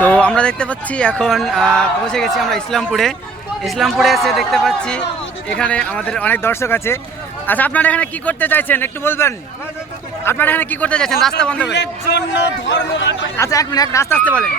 তো আমরা দেখতে পাচ্ছি এখন পৌঁছে গেছি আমরা ইসলামপুরে এসে দেখতে পাচ্ছি এখানে আমাদের অনেক দর্শক আছে। আচ্ছা, আপনারা এখানে কি করতে চাইছেন একটু বলবেন? আপনারা এখানে কি করতে চাইছেন রাস্তা বন্ধ করে? আচ্ছা, এক মিনিট, রাস্তা আসতে বলেন।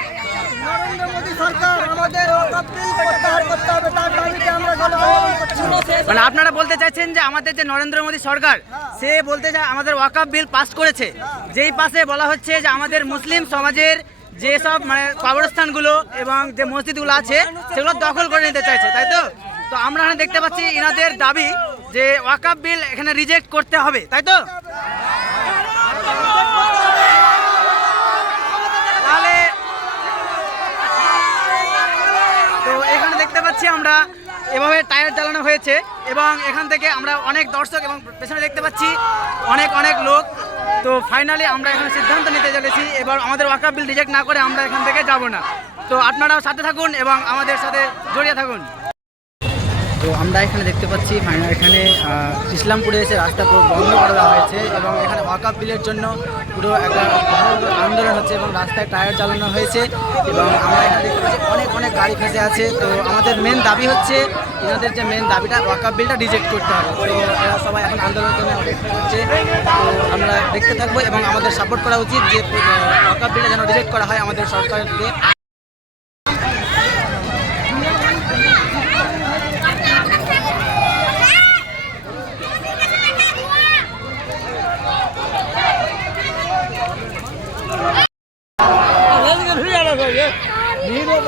মানে আপনারা বলতে চাইছেন যে আমাদের যে নরেন্দ্র মোদী সরকার, সে বলতে চায় আমাদের ওয়াকফ বিল পাস করেছে, যেই পাশে বলা হচ্ছে যে আমাদের মুসলিম সমাজের যেসব মানে কবরস্থানগুলো এবং যে মসজিদগুলো আছে সেগুলো দখল করে নিতে চাইছে, তাই তো? তো আমরা এখানে দেখতে পাচ্ছি ইনাদের দাবি যে ওয়াকফ বিল এখানে রিজেক্ট করতে হবে, তাই তো? তাহলে তো এখানে দেখতে পাচ্ছি আমরা এভাবে টায়ার জ্বালানো হয়েছে এবং এখান থেকে আমরা অনেক দর্শক এবং পেছনে দেখতে পাচ্ছি অনেক লোক। তো ফাইনালি আমরা এখানে সিদ্ধান্ত নিতে চলেছি, এবার আমাদের ওয়াকফ বিল রিজেক্ট না করে আমরা এখান থেকে যাব না। তো আপনারাও সাথে থাকুন এবং আমাদের সাথে জড়িয়ে থাকুন। তো আমরা এখানে দেখতে পাচ্ছি ফাইনাল এখানে ইসলামপুরে এসে রাস্তা পুরো বন্ধ করে দেওয়া হয়েছে এবং এখানে ওয়াকফ বিলের জন্য পুরো একটা আন্দোলন হচ্ছে এবং রাস্তায় টায়ার চালানো হয়েছে এবং আমরা এখানে দেখতে পাচ্ছি অনেক গাড়ি ফেসে আছে। তো আমাদের মেন দাবি হচ্ছে এনাদের যে মেন দাবিটা ওয়াকফ বিলটা রিজেক্ট করতে হবে। তো এরা সবাই এখন আন্দোলনের জন্য অপেক্ষা করছে। তো আমরা দেখতে থাকবো এবং আমাদের সাপোর্ট করা উচিত যে ওয়াকফ বিলটা যেন রিজেক্ট করা হয় আমাদের সরকারকে। Mira,